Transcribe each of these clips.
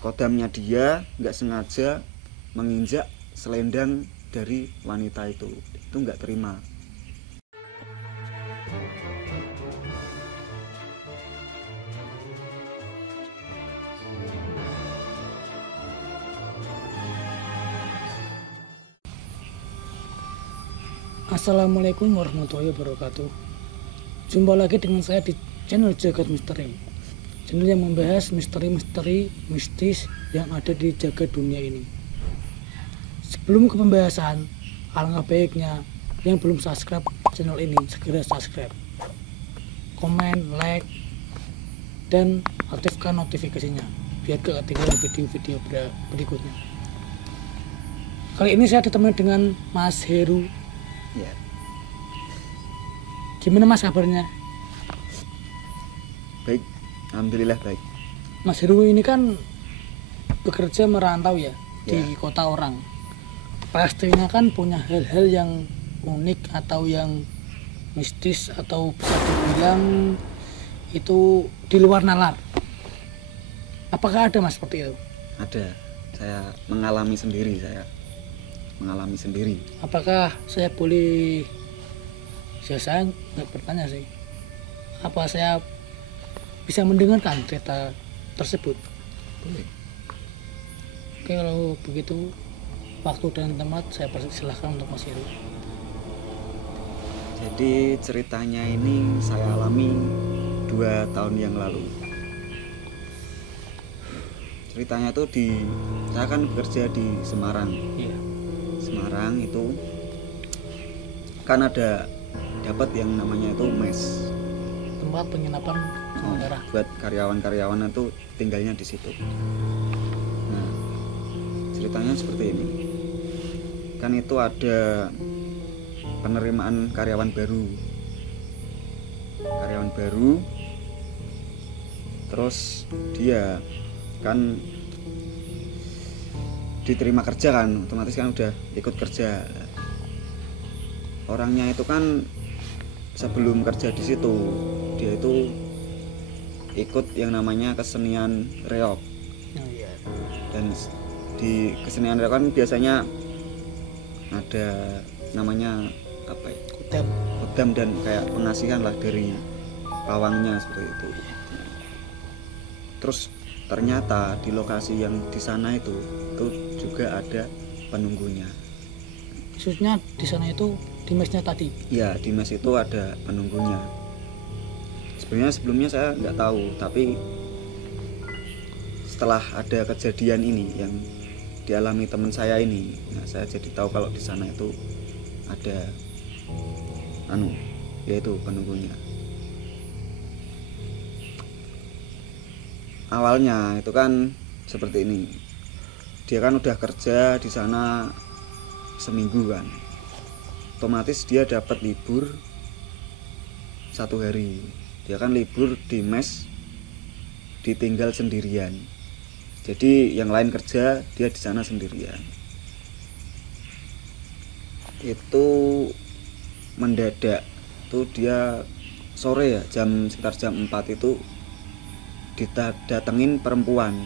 kodamnya dia nggak sengaja menginjak selendang dari wanita itu nggak terima. Assalamualaikum warahmatullahi wabarakatuh. Jumpa lagi dengan saya di channel Jagat Misteri, channel yang membahas misteri-misteri mistis yang ada di jagat dunia ini. Sebelum ke pembahasan, alangkah baiknya yang belum subscribe channel ini segera subscribe, komen, like, dan aktifkan notifikasinya biar gak ketinggalan video-video berikutnya. Kali ini saya ditemani dengan Mas Heru. Ya. Gimana Mas kabarnya? Baik, alhamdulillah baik. Mas Heru ini kan bekerja merantau ya di kota orang. Pastinya kan punya hal-hal yang unik atau yang mistis atau bisa dibilang itu di luar nalar. Apakah ada Mas seperti itu? Ada, saya mengalami sendiri. Apakah saya boleh, saya nggak bertanya sih, apa saya bisa mendengarkan cerita tersebut? Boleh. Oke, kalau begitu waktu dan tempat saya persilahkan untuk Mas Heru. Jadi ceritanya ini saya alami 2 tahun yang lalu. Ceritanya tuh saya kan bekerja di Semarang. Iya. Semarang itu kan dapat yang namanya itu mes, Tempat penginapan sementara. buat karyawan-karyawan itu tinggalnya di situ. Nah, ceritanya seperti ini. Kan itu ada penerimaan karyawan baru. Terus dia kan diterima kerja kan, otomatis kan udah ikut kerja. Orangnya itu kan sebelum kerja di situ dia itu ikut yang namanya kesenian reog. Oh, iya. Dan di kesenian reog kan biasanya ada namanya apa ya? Kodam dan kayak pengasihan lah dari pawangnya seperti itu. Terus ternyata di lokasi yang di sana itu juga ada penunggunya. Khususnya di sana itu di mesnya tadi. Ya, di mes itu ada penunggunya. Sebenarnya sebelumnya saya nggak tahu, tapi setelah ada kejadian ini yang dialami teman saya ini, nah saya jadi tahu kalau di sana itu ada yaitu penunggunya. Awalnya itu kan seperti ini. Dia kan udah kerja di sana seminggu kan. Otomatis dia dapat libur 1 hari. Dia kan libur di mes, ditinggal sendirian. Jadi yang lain kerja, dia di sana sendirian. Itu mendadak tuh dia sore ya, sekitar jam 4 itu didatengin perempuan.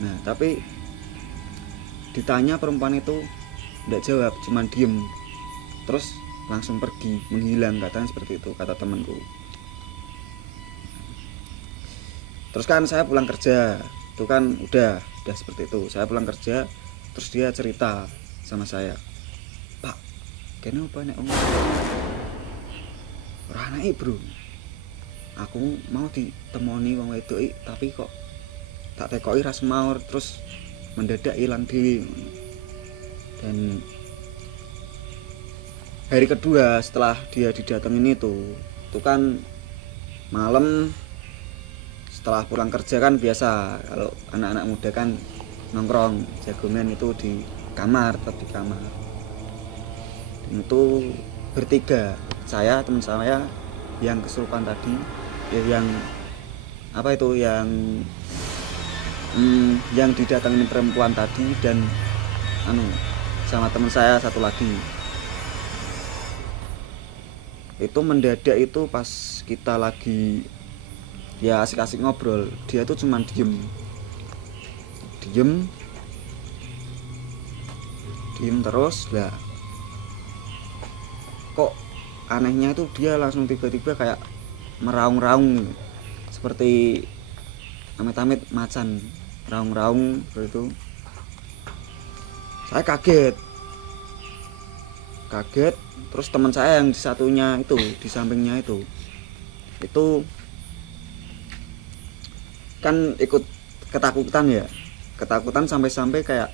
Nah, tapi ditanya perempuan itu enggak jawab, cuman diem. Terus langsung pergi, menghilang, katanya seperti itu kata temanku. Terus kan saya pulang kerja, itu kan udah seperti itu. Saya pulang kerja, terus dia cerita sama saya, "Pak, kene apa nek om? Ora anake, Bro. Aku mau ditemoni wong wedok tapi kok tak tekoki ras maur, terus mendadak hilang dhewe." Dan hari kedua setelah dia didatengin itu kan malam, setelah pulang kerja kan biasa kalau anak-anak muda kan nongkrong jagongan itu di kamar, tetap di kamar. Dan itu bertiga, saya, teman saya yang kesurupan tadi, yang didatengin perempuan tadi, dan sama teman saya satu lagi. Itu mendadak itu pas kita lagi ya asik-asik ngobrol, dia tuh cuman diem. diem terus lah. Kok anehnya itu dia langsung tiba-tiba kayak meraung-raung seperti amit-amit macan, raung-raung seperti itu. Saya kaget, terus teman saya yang di satunya itu, di sampingnya itu kan ikut ketakutan sampai kayak,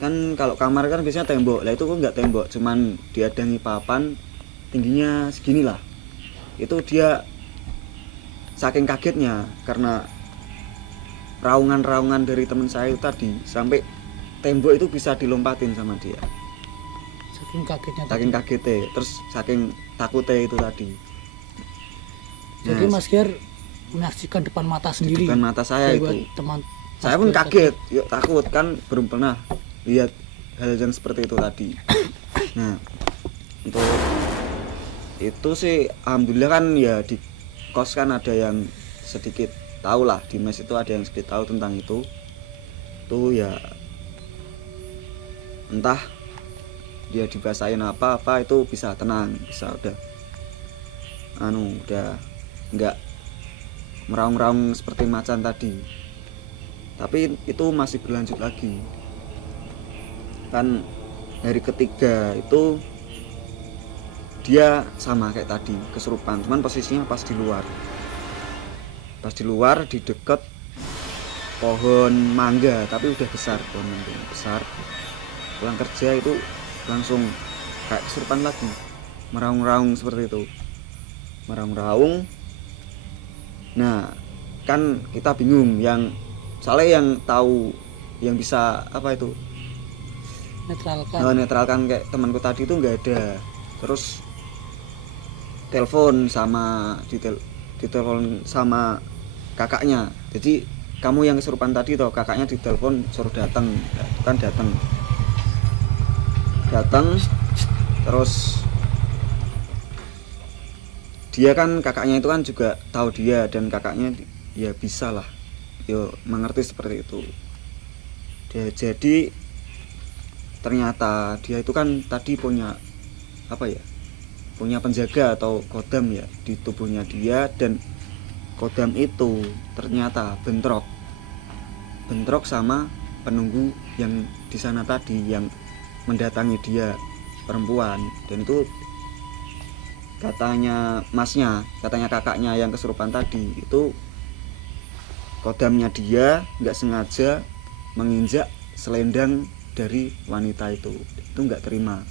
kan kalau kamar kan biasanya tembok, lah itu kok nggak tembok, cuman diadangi papan tingginya segini lah. Itu dia saking kagetnya karena raungan-raungan dari teman saya itu tadi, sampai tembok itu bisa dilompatin sama dia. Saking kagetnya, terus saking takutnya itu tadi. Jadi Mas Ger menyaksikan depan mata sendiri. Depan mata saya itu. Teman, saya pun kaget, yuk takut kan, belum pernah lihat hal yang seperti itu tadi. Nah, untuk itu sih alhamdulillah kan ya, di kos kan ada yang sedikit tahu lah, di mes itu ada yang sedikit tahu tentang itu. Tuh ya entah dia dibasahin apa itu bisa tenang, bisa udah nggak meraung-raung seperti macan tadi. Tapi itu masih berlanjut lagi kan. Hari ketiga itu dia sama kayak tadi, kesurupan, cuman posisinya pas di luar di deket pohon mangga, tapi udah besar, pohon mangga besar. Pulang kerja itu langsung kayak kesurupan lagi, meraung-raung seperti itu, meraung-raung. Nah kan kita bingung, yang soalnya yang tahu, yang bisa apa itu netralkan kayak temanku tadi itu nggak ada. Terus telepon sama ditelepon sama kakaknya, jadi kamu yang kesurupan tadi toh, kakaknya ditelepon suruh datang. Nah, itu kan datang terus dia kan, kakaknya itu kan juga tahu dia, dan kakaknya ya bisa lah mengerti seperti itu. Jadi ternyata dia itu kan tadi punya penjaga atau kodam ya di tubuhnya dia, dan kodam itu ternyata bentrok sama penunggu yang di sana tadi, yang mendatangi dia, perempuan. Dan itu katanya kakaknya yang kesurupan tadi, itu kodamnya dia nggak sengaja menginjak selendang dari wanita itu nggak terima.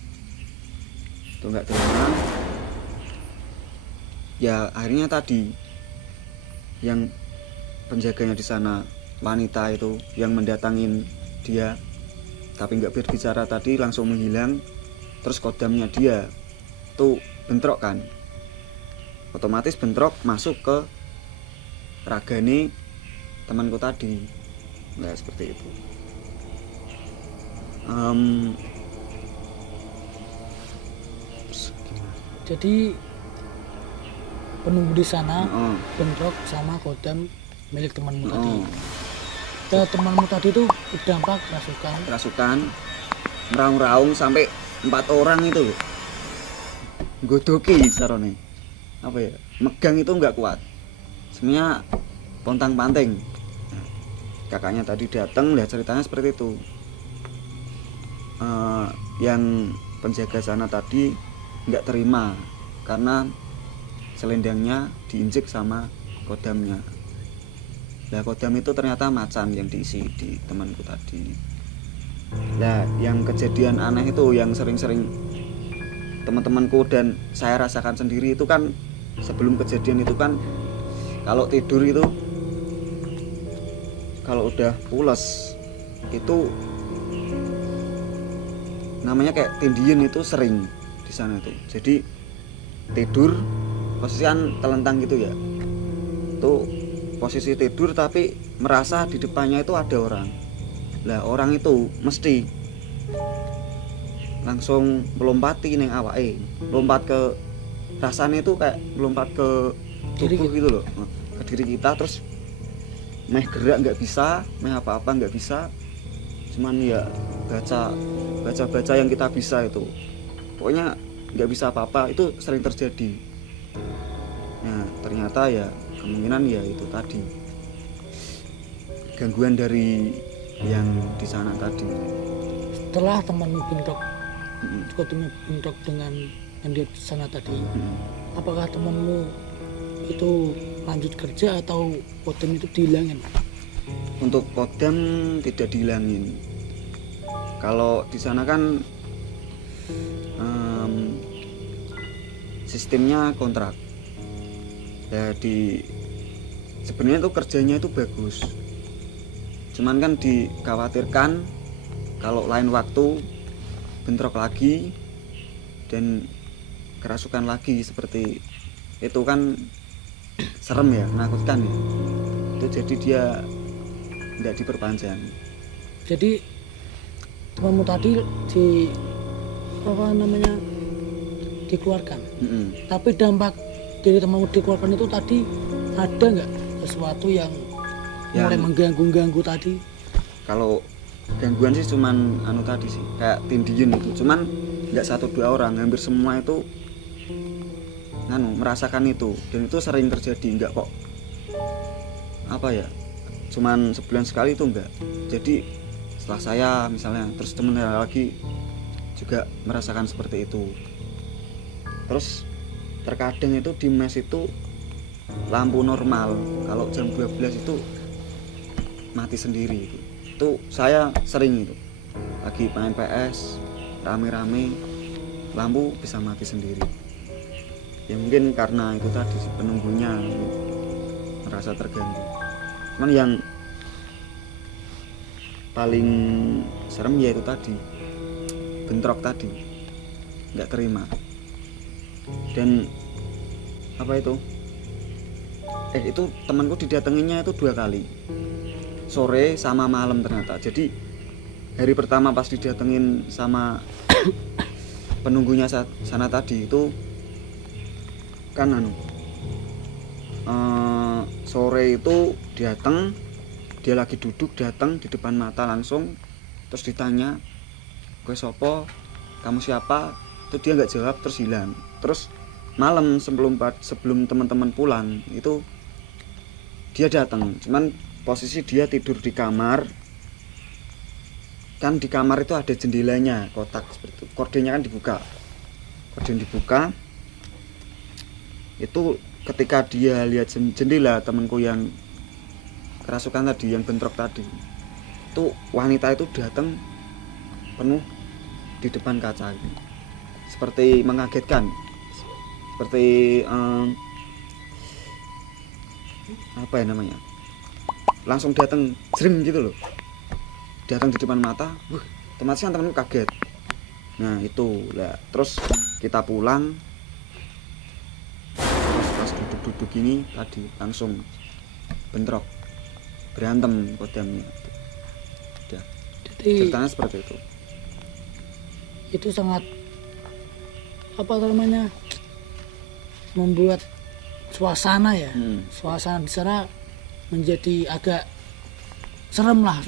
Ya akhirnya tadi yang penjaganya di sana, wanita itu yang mendatangin dia tapi nggak berbicara tadi, langsung menghilang. Terus kodamnya dia tuh bentrok kan, otomatis bentrok masuk ke ragane temanku tadi. Nah seperti itu. Jadi penunggu di sana bentrok sama kodam milik temanmu tadi. Dan temanmu tadi itu berdampak kerasukan, meraung-raung sampai 4 orang itu loh. Godoki sarone. Apa ya? Megang itu nggak kuat. Sebenarnya pontang-panting. Nah, kakaknya tadi datang, lihat ceritanya seperti itu. Yang penjaga sana tadi nggak terima karena selendangnya diinjek sama kodamnya. Nah kodam itu ternyata macan yang diisi di temanku tadi. Nah yang kejadian aneh itu, yang sering-sering teman-temanku dan saya rasakan sendiri itu kan, sebelum kejadian itu kan, kalau tidur itu, kalau udah pules itu namanya kayak tindian, itu sering di sana itu. Jadi tidur posisian telentang gitu ya, itu posisi tidur tapi merasa di depannya itu ada orang. Lah orang itu mesti langsung melompati neng awake, lompat ke, rasanya itu kayak melompat ke tubuh gitu loh, ke diri kita, terus meh gerak nggak bisa, meh apa-apa nggak bisa, cuman ya baca yang kita bisa itu, pokoknya nggak bisa apa-apa, itu sering terjadi. Nah ternyata ya kemungkinan ya itu tadi gangguan dari yang di sana tadi. Setelah temanmu bentrok, bentrok dengan yang di sana tadi, apakah temanmu itu lanjut kerja atau kodam itu dihilangin? Untuk kodam tidak dihilangin. Kalau di sana kan sistemnya kontrak. Ya sebenarnya tuh kerjanya itu bagus. Cuman kan dikhawatirkan kalau lain waktu bentrok lagi dan kerasukan lagi seperti itu kan serem ya, menakutkan ya. Itu jadi dia nggak diperpanjang. Jadi temanmu tadi dikeluarkan. Tapi dampak dari temanmu dikeluarkan itu tadi ada nggak sesuatu yang mulai mengganggu tadi? Kalau gangguan sih cuman tadi sih kayak tindian itu, cuman nggak 1-2 orang, hampir semua itu merasakan itu, dan itu sering terjadi, nggak kok cuman sebulan sekali itu enggak. Jadi setelah saya misalnya terus temen lagi juga merasakan seperti itu. Terus terkadang itu di mes itu lampu normal, kalau jam 12 itu mati sendiri. Itu saya sering itu lagi main PS rame-rame lampu bisa mati sendiri. Ya mungkin karena itu tadi sih, penunggunya merasa terganggu. Cuman yang paling serem ya itu tadi, bentrok tadi, nggak terima. Dan itu temanku didatanginya itu 2 kali, sore sama malam ternyata. Jadi hari pertama pas didatengin sama penunggunya sana tadi itu kan sore itu datang, dia lagi duduk, datang di depan mata langsung, terus ditanya, "Kowe sopo? Kamu siapa?" Itu dia nggak jawab, terus hilang. Terus malam sebelum teman-teman pulang itu dia datang, cuman posisi dia tidur di kamar. Kan di kamar itu ada jendelanya, kotak seperti itu, kordennya kan dibuka. Korden dibuka itu ketika dia lihat jendela, temanku yang kerasukan tadi, yang bentrok tadi, itu wanita itu datang penuh di depan kaca ini. Seperti mengagetkan, seperti langsung datang jreng gitu loh, datang di depan mata. Otomatis kan temanku kaget. Nah itu lah, terus kita pulang, pas duduk ini tadi langsung bentrok, berantem kodamnya. Udah, ceritanya seperti itu. Itu sangat membuat suasana ya, suasana di sana menjadi agak serem lah.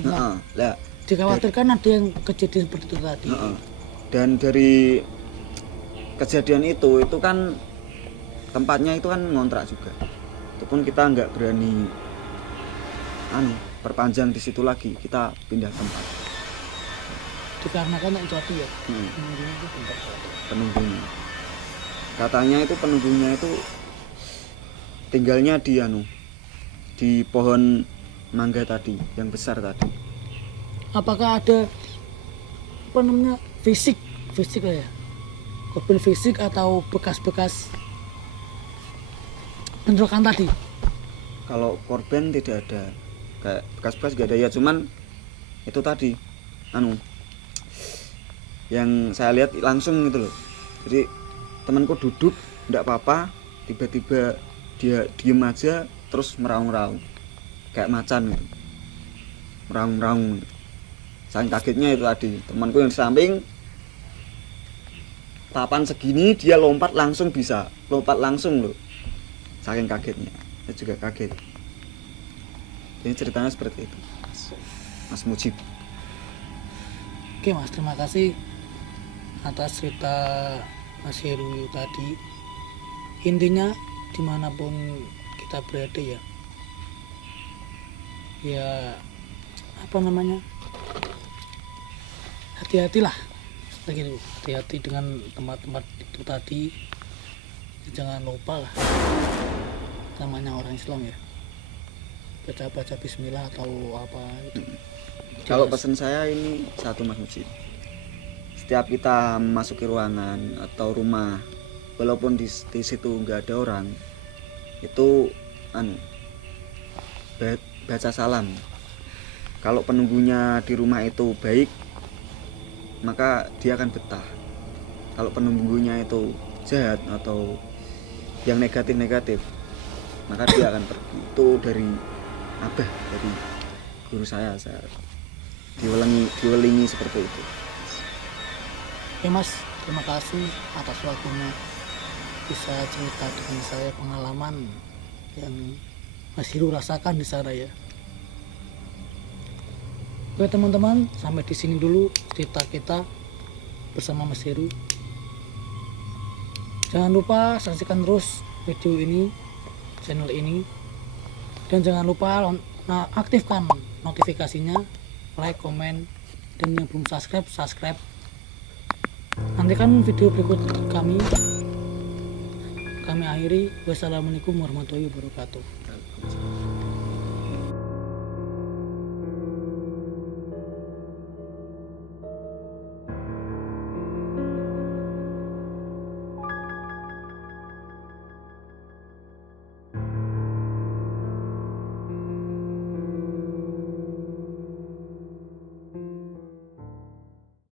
Dikhawatirkan ada yang kejadian seperti itu tadi. Dan dari kejadian itu kan tempatnya itu kan ngontrak juga. Itu pun kita nggak berani perpanjang di situ lagi, kita pindah tempat. Dikarenakan itu tadi ya. Penunggunya. Katanya itu penunggunya itu tinggalnya di pohon mangga tadi, yang besar tadi. Apakah ada fisik lah ya, korban fisik atau bekas-bekas bentrokan tadi? Kalau korban tidak ada, kayak bekas-bekas gak ada ya, cuman itu tadi yang saya lihat langsung gitu loh. Jadi temanku duduk enggak apa-apa, tiba-tiba dia diem aja terus meraung-raung kayak macan gitu, meraung-raung. Saking kagetnya itu tadi, temanku yang di samping papan segini dia lompat langsung loh, saking kagetnya. Saya juga kaget. Jadi ceritanya seperti itu, Mas Mujib. Oke Mas, terima kasih atas cerita Mas Heru tadi. Intinya dimanapun kita berada ya apa namanya, hati-hatilah begitu, hati-hati dengan tempat-tempat itu tadi. Jangan lupa lah, namanya orang Islam ya, baca bismillah atau apa itu. Kalau pesan saya ini satu, Mas Mujib, setiap kita memasuki ruangan atau rumah, walaupun di situ nggak ada orang, itu baca salam. Kalau penunggunya di rumah itu baik, maka dia akan betah. Kalau penunggunya itu jahat atau yang negatif, maka dia akan pergi. Itu dari abah, dari guru saya diwelingi seperti itu. Oke Mas, terima kasih atas waktunya, bisa cerita dengan saya pengalaman yang Mas Heru rasakan di sana ya. Oke teman-teman, sampai di sini dulu cerita kita bersama Mas Heru. Jangan lupa saksikan terus video ini, channel ini, dan jangan lupa aktifkan notifikasinya, like, komen, dan yang belum subscribe. Nantikan video berikut kami akhiri. Wassalamualaikum warahmatullahi wabarakatuh.